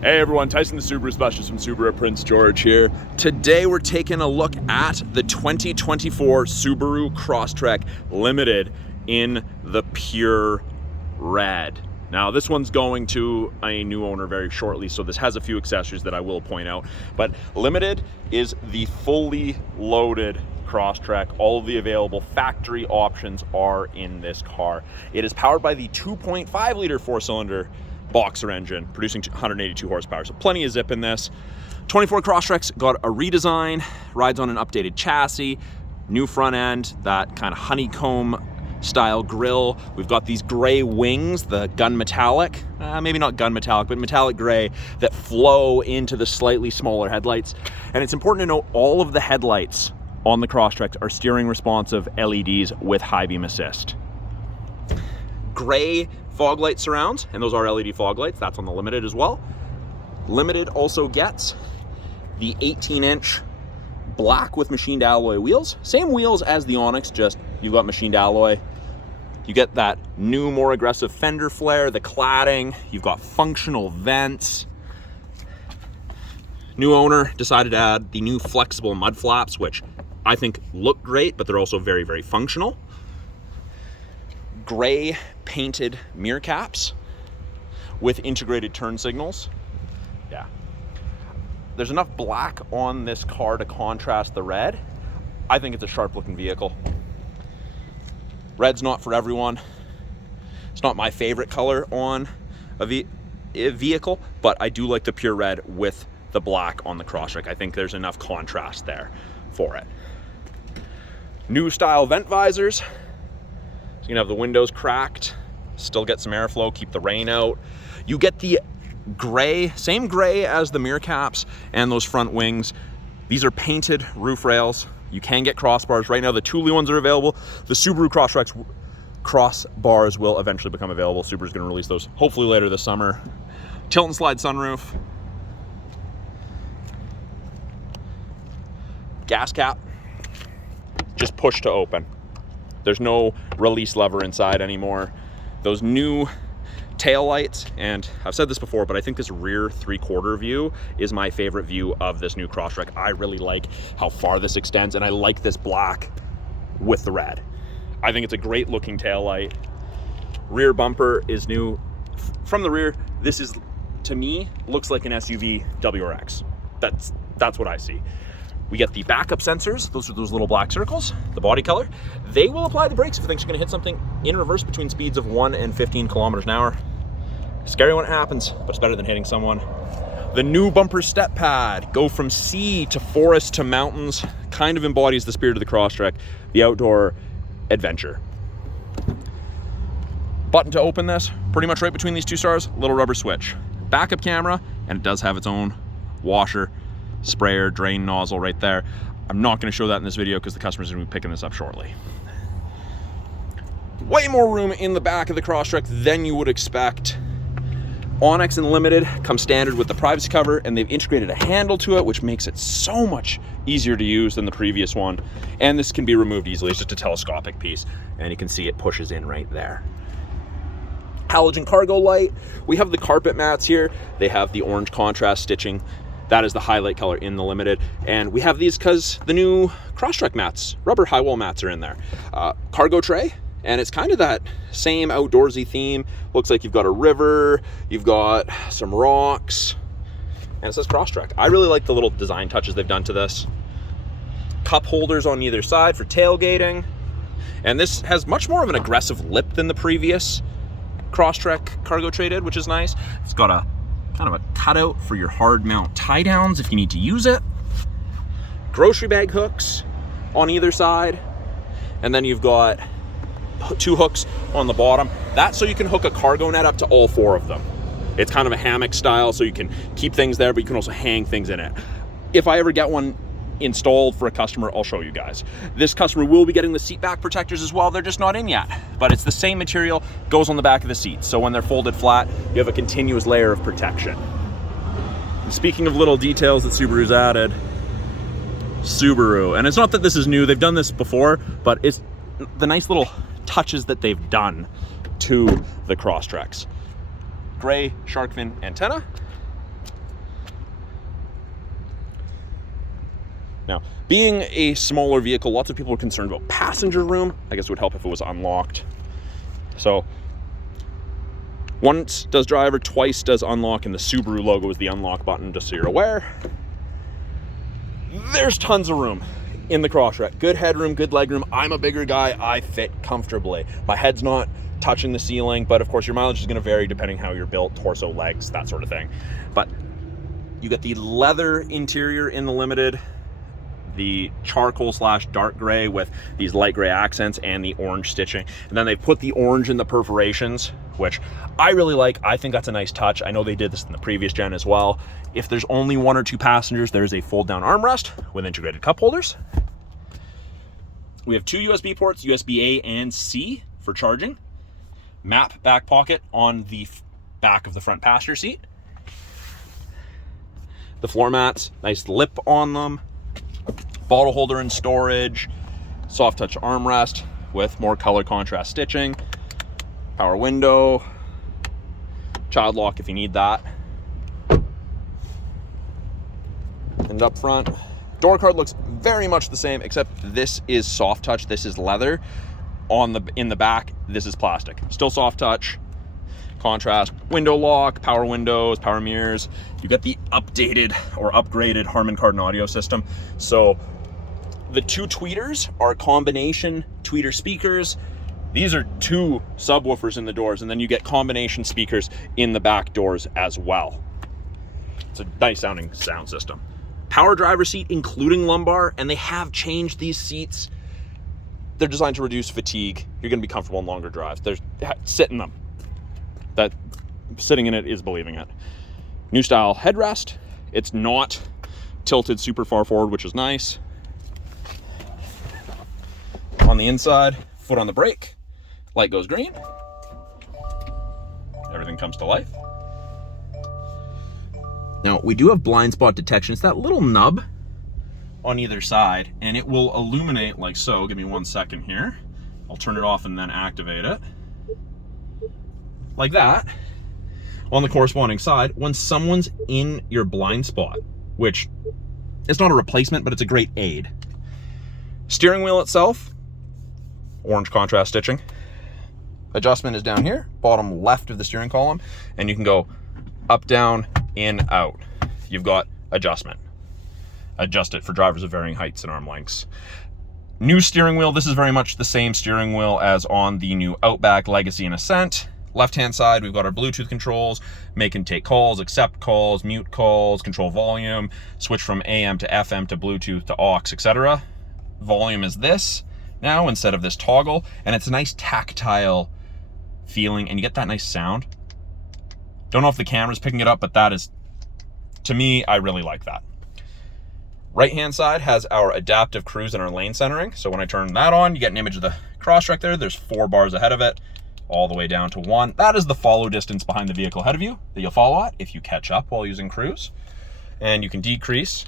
Hey everyone, Tyson the Subaru Specialist from Subaru Prince George here. Today we're taking a look at the 2024 Subaru Crosstrek Limited in the pure red. Now this one's going to a new owner very shortly, so this has a few accessories that I will point out. But Limited is the fully loaded Crosstrek. All of the available factory options are in this car. It is powered by the 2.5 liter four-cylinder boxer engine, producing 182 horsepower, so plenty of zip in this. 24 Crosstrek's got a redesign, rides on an updated chassis, new front end, that kind of honeycomb style grille. We've got these gray wings, the gun metallic, maybe not gun metallic, but metallic gray, that flow into the slightly smaller headlights. And it's important to note all of the headlights on the Crosstrek are steering responsive LEDs with high beam assist. Gray fog light surrounds, and those are LED fog lights. That's on the Limited as well. Limited also gets the 18-inch black with machined alloy wheels. Same wheels as the Onyx, just you've got machined alloy. You get that new, more aggressive fender flare, the cladding. You've got functional vents. New owner decided to add the new flexible mud flaps, which I think look great, but they're also very, very functional. Gray painted mirror caps with integrated turn signals. Yeah. There's enough black on this car to contrast the red. I think it's a sharp looking vehicle. Red's not for everyone. It's not my favorite color on a vehicle, but I do like the pure red with the black on the Crosstrek. I think there's enough contrast there for it. New style vent visors. You can have the windows cracked, still get some airflow, keep the rain out. You get the gray, same gray as the mirror caps and those front wings. These are painted roof rails. You can get crossbars. Right now the Thule ones are available. The Subaru Crosstrek's crossbars will eventually become available. Subaru's gonna release those hopefully later this summer. Tilt and slide sunroof. Gas cap, just push to open. There's no release lever inside anymore. Those new tail lights, and I've said this before, but I think this rear 3/4 view is my favorite view of this new Crosstrek. I really like how far this extends, and I like this black with the red. I think it's a great looking tail light. Rear bumper is new. From the rear, this is, to me, looks like an SUV WRX. That's what I see. We get the backup sensors. Those are those little black circles, the body color. They will apply the brakes if it thinks you're gonna hit something in reverse between speeds of 1 and 15 kilometers an hour. Scary when it happens, but it's better than hitting someone. The new bumper step pad, go from sea to forest to mountains, kind of embodies the spirit of the Crosstrek, the outdoor adventure. Button to open this, pretty much right between these two stars, little rubber switch. Backup camera, and it does have its own washer, sprayer, drain nozzle right there. I'm not going to show that in this video because the customer's going to be picking this up shortly. Way more room in the back of the Crosstrek than you would expect. Onyx and Limited come standard with the privacy cover, and they've integrated a handle to it, which makes it so much easier to use than the previous one. And this can be removed easily. It's just a telescopic piece, and you can see it pushes in right there. Halogen cargo light. We have the carpet mats here. They have the orange contrast stitching. That is the highlight color in the Limited. And we have these because the new Crosstrek mats, rubber high wall mats, are in there. Cargo tray, and it's kind of that same outdoorsy theme. Looks like you've got a river, you've got some rocks, and it says Crosstrek. I really like the little design touches they've done to this. Cup holders on either side for tailgating. And this has much more of an aggressive lip than the previous Crosstrek cargo tray did, which is nice. It's got a kind of a cutout for your hard mount tie downs if you need to use it. Grocery bag hooks on either side. And then you've got 2 hooks on the bottom. That's so you can hook a cargo net up to all 4 of them. It's kind of a hammock style, so you can keep things there, but you can also hang things in it. If I ever get one installed for a customer, I'll show you guys. This customer will be getting the seat back protectors as well. They're just not in yet, but it's the same material, goes on the back of the seat. So when they're folded flat, you have a continuous layer of protection. And speaking of little details that Subaru's added, Subaru, and it's not that this is new, they've done this before, but it's the nice little touches that they've done to the Crosstreks. Gray shark fin antenna, Now, being a smaller vehicle, lots of people are concerned about passenger room. I guess it would help if it was unlocked. So once does driver, twice does unlock, and the Subaru logo is the unlock button, just so you're aware. There's tons of room in the Crosstrek. Good headroom, good legroom. I'm a bigger guy, I fit comfortably. My head's not touching the ceiling, but of course your mileage is gonna vary depending how you're built, torso, legs, that sort of thing. But you get the leather interior in the Limited, the charcoal / dark gray with these light gray accents and the orange stitching. And then they put the orange in the perforations, which I really like. I think that's a nice touch. I know they did this in the previous gen as well. If there's only 1 or 2 passengers, there's a fold down armrest with integrated cup holders. We have 2 USB ports, USB A and C for charging. Map back pocket on the back of the front passenger seat. The floor mats, nice lip on them. Bottle holder and storage, soft touch armrest with more color contrast stitching, power window, child lock if you need that. And up front, door card looks very much the same, except this is soft touch, this is leather. In the back, this is plastic. Still soft touch, contrast, window lock, power windows, power mirrors. You get the updated or upgraded Harman Kardon audio system. So the 2 tweeters are combination tweeter speakers. These are 2 subwoofers in the doors, and then you get combination speakers in the back doors as well. It's a nice sounding sound system. Power driver seat, including lumbar, and they have changed these seats. They're designed to reduce fatigue. You're gonna be comfortable in longer drives. Sit in them. That sitting in it is believing it. New style headrest. It's not tilted super far forward, which is nice. On the inside, foot on the brake, light goes green. Everything comes to life. Now, we do have blind spot detection. It's that little nub on either side, and it will illuminate like so. Give me 1 second here. I'll turn it off and then activate it. Like that, on the corresponding side, when someone's in your blind spot, which it's not a replacement, but it's a great aid. Steering wheel itself, orange contrast stitching. Adjustment is down here, bottom left of the steering column, and you can go up, down, in, out. You've got adjustment. Adjust it for drivers of varying heights and arm lengths. New steering wheel, this is very much the same steering wheel as on the new Outback, Legacy, and Ascent. Left-hand side, we've got our Bluetooth controls, make and take calls, accept calls, mute calls, control volume, switch from AM to FM to Bluetooth to aux, etc. Volume is this now instead of this toggle, and it's a nice tactile feeling, and you get that nice sound. Don't know if the camera's picking it up, but that is, to me, I really like that. Right-hand side has our adaptive cruise and our lane centering. So when I turn that on, you get an image of the Crosstrek there. There's 4 bars ahead of it, all the way down to 1. That is the follow distance behind the vehicle ahead of you that you'll follow at if you catch up while using cruise. And you can decrease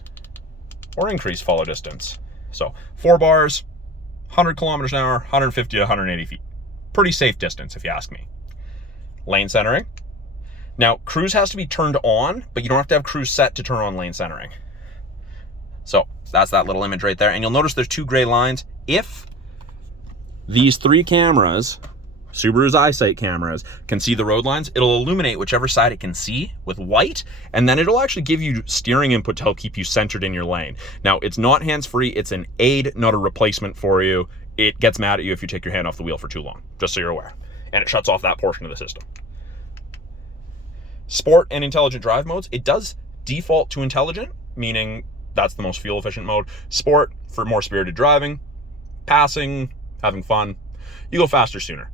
or increase follow distance. So 4 bars, 100 kilometers an hour, 150 to 180 feet. Pretty safe distance if you ask me. Lane centering. Now, cruise has to be turned on, but you don't have to have cruise set to turn on lane centering. So that's that little image right there. And you'll notice there's 2 gray lines. If these 3 cameras, Subaru's EyeSight cameras, can see the road lines, it'll illuminate whichever side it can see with white, and then it'll actually give you steering input to help keep you centered in your lane. Now, it's not hands-free, it's an aid, not a replacement for you. It gets mad at you if you take your hand off the wheel for too long, just so you're aware. And it shuts off that portion of the system. Sport and intelligent drive modes, it does default to intelligent, meaning that's the most fuel efficient mode. Sport for more spirited driving, passing, having fun. You go faster sooner.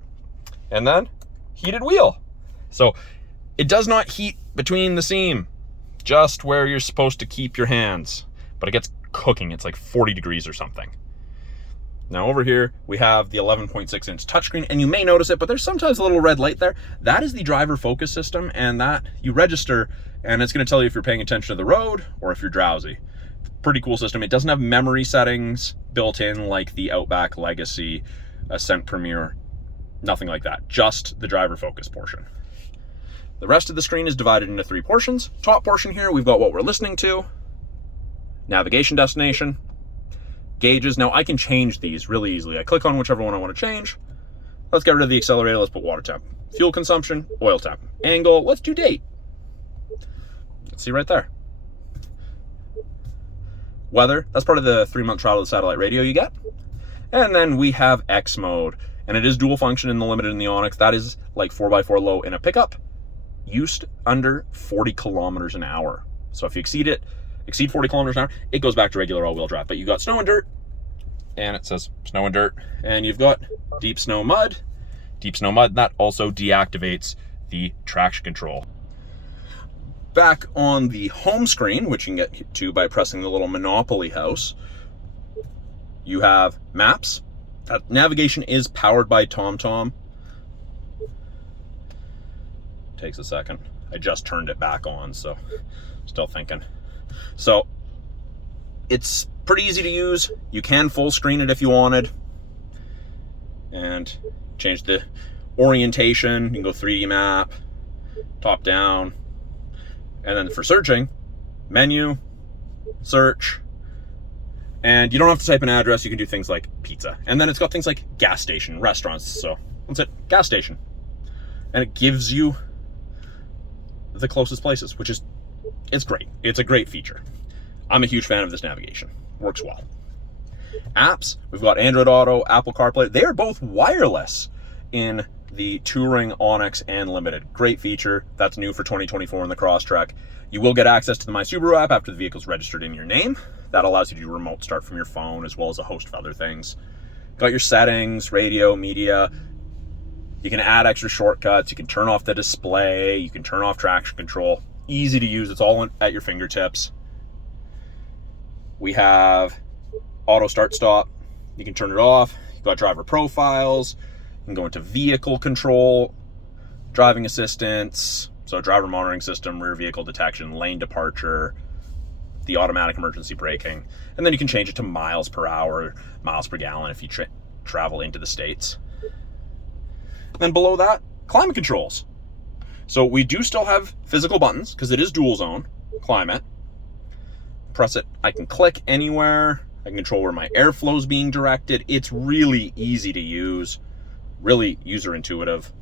And then heated wheel. So it does not heat between the seam, just where you're supposed to keep your hands, but it gets cooking. It's like 40 degrees or something. Now over here, we have the 11.6 inch touchscreen, and you may notice it, but there's sometimes a little red light there. That is the driver focus system, and that you register, and it's gonna tell you if you're paying attention to the road or if you're drowsy. Pretty cool system. It doesn't have memory settings built in like the Outback, Legacy, Ascent Premier, nothing like that. Just the driver focus portion. The rest of the screen is divided into 3 portions. Top portion here, we've got what we're listening to, navigation destination, Gauges. Now I can change these really easily. I click on whichever one I want to change. Let's get rid of the accelerator. Let's put water temp. Fuel consumption, oil temp. Angle, let's do date. Let's see right there. Weather, that's part of the 3-month trial of the satellite radio you get. And then we have X mode, and it is dual function in the Limited and the Onyx. That is like 4x4 low in a pickup, used under 40 kilometers an hour. So if you exceed 40 kilometers an hour, it goes back to regular all-wheel drive. But you got snow and dirt, and it says snow and dirt, and you've got deep snow mud. Deep snow mud, that also deactivates the traction control. Back on the home screen, which you can get to by pressing the little Monopoly house, you have maps. That navigation is powered by TomTom. Takes a second. I just turned it back on, so still thinking. So it's pretty easy to use. You can full screen it if you wanted, and change the orientation. You can go 3D map, top down, and then for searching, menu, search, and you don't have to type an address. You can do things like pizza, and then it's got things like gas station, restaurants. So that's it, gas station, and it gives you the closest places, which is, it's great. It's a great feature. I'm a huge fan of this navigation. Works well. Apps, we've got Android Auto, Apple CarPlay. They are both wireless in the Touring, Onyx, and Limited. Great feature. That's new for 2024 in the Crosstrek. You will get access to the My Subaru app after the vehicle's registered in your name. That allows you to do remote start from your phone, as well as a host of other things. Got your settings, radio, media. You can add extra shortcuts. You can turn off the display. You can turn off traction control. Easy to use. It's all at your fingertips. We have auto start stop. You can turn it off. You've got driver profiles. You can go into vehicle control, driving assistance, so driver monitoring system, rear vehicle detection, lane departure, the automatic emergency braking, and then you can change it to miles per hour, miles per gallon if you travel into the States. And then below that, climate controls. So we do still have physical buttons because it is dual zone climate. Press it, I can click anywhere. I can control where my airflow is being directed. It's really easy to use, really user intuitive.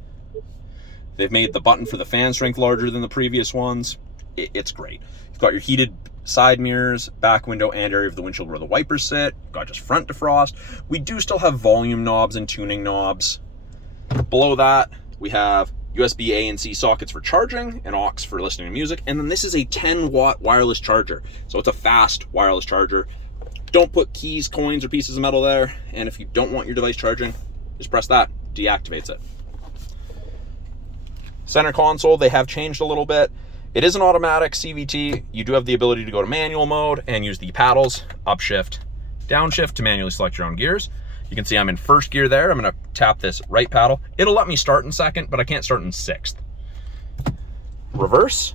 They've made the button for the fan strength larger than the previous ones. It's great. You've got your heated side mirrors, back window, and area of the windshield where the wipers sit. You've got just front defrost. We do still have volume knobs and tuning knobs. Below that, we have USB A and C sockets for charging and aux for listening to music. And then this is a 10-watt wireless charger. So it's a fast wireless charger. Don't put keys, coins, or pieces of metal there. And if you don't want your device charging, just press that, deactivates it. Center console, they have changed a little bit. It is an automatic CVT. You do have the ability to go to manual mode and use the paddles, upshift, downshift to manually select your own gears. You can see I'm in first gear there. I'm gonna tap this right paddle. It'll let me start in second, but I can't start in sixth. Reverse,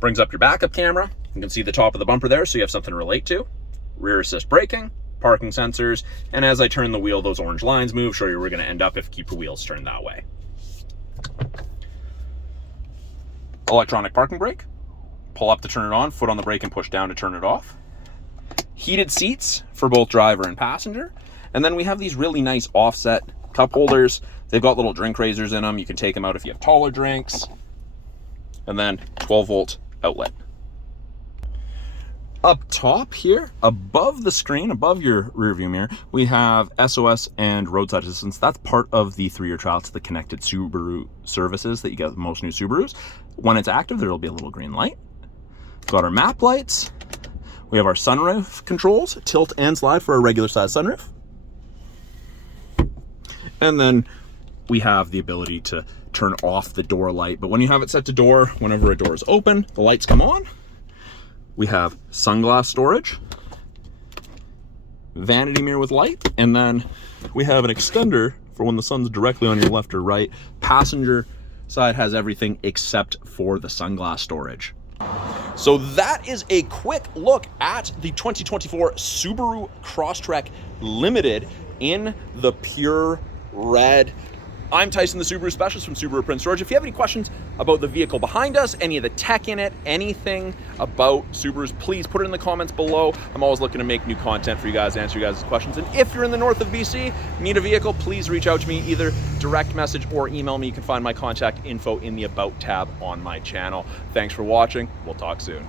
brings up your backup camera. You can see the top of the bumper there, so you have something to relate to. Rear assist braking, parking sensors, and as I turn the wheel, those orange lines move, show you where we're gonna end up if you keep your wheels turned that way. Electronic parking brake, pull up to turn it on, foot on the brake and push down to turn it off. Heated seats for both driver and passenger. And then we have these really nice offset cup holders. They've got little drink raisers in them. You can take them out if you have taller drinks. And then 12-volt outlet. Up top here, above the screen, above your rear view mirror, we have SOS and roadside assistance. That's part of the 3-year trial to the connected Subaru services that you get with most new Subarus. When it's active, there will be a little green light. Got our map lights. We have our sunroof controls, tilt and slide for a regular size sunroof. And then we have the ability to turn off the door light. But when you have it set to door, whenever a door is open, the lights come on. We have sunglass storage, vanity mirror with light, and then we have an extender for when the sun's directly on your left or right. Passenger side has everything except for the sunglass storage. So that is a quick look at the 2024 Subaru Crosstrek Limited in the pure red. I'm Tyson, the Subaru specialist from Subaru Prince George. If you have any questions about the vehicle behind us, any of the tech in it, anything about Subarus, please put it in the comments below. I'm always looking to make new content for you guys, answer you guys' questions. And if you're in the north of BC, need a vehicle, please reach out to me, either direct message or email me. You can find my contact info in the About tab on my channel. Thanks for watching. We'll talk soon.